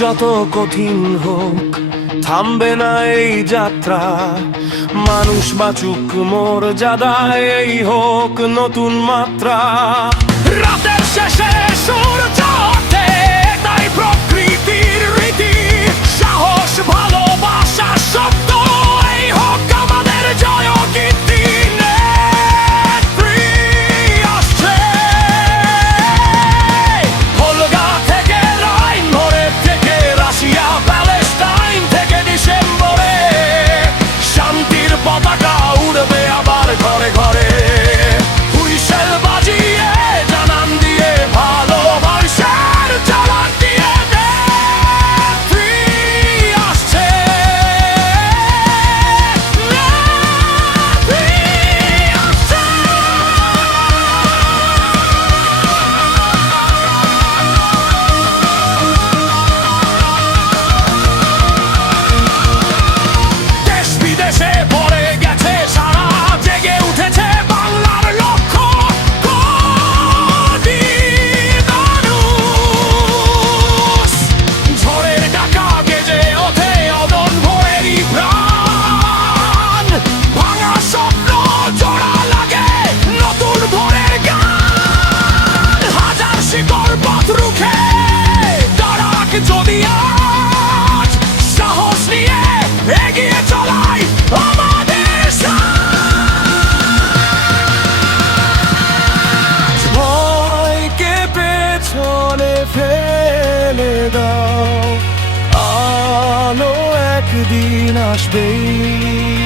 যত কঠিন হোক থামবে না এই যাত্রা, মানুষ বাঁচুক মর্যাদায়, এই হোক নতুন মাত্রা। রাতের শেষে সূর্য ওঠে, তাই প্রকৃতির রীতি, সাহস ভালোবাসা শব্দ, এই হোক আমাদের জয় কীর্তি। পতাকা উড়বে আবার ঘরে ঘরে, হুইসেল বাজিয়ে জানান দিয়ে ভালোবাসার চালান দিয়ে নেত্রী আসছে, নেত্রী আসছে। দেশ বিদেশে যদি আজ সাহস নিয়ে এগিয়ে চলাই আমাদের সাথ, ভয়কে পেছনে ফেলে দাও, আলো একদিন আসবেই।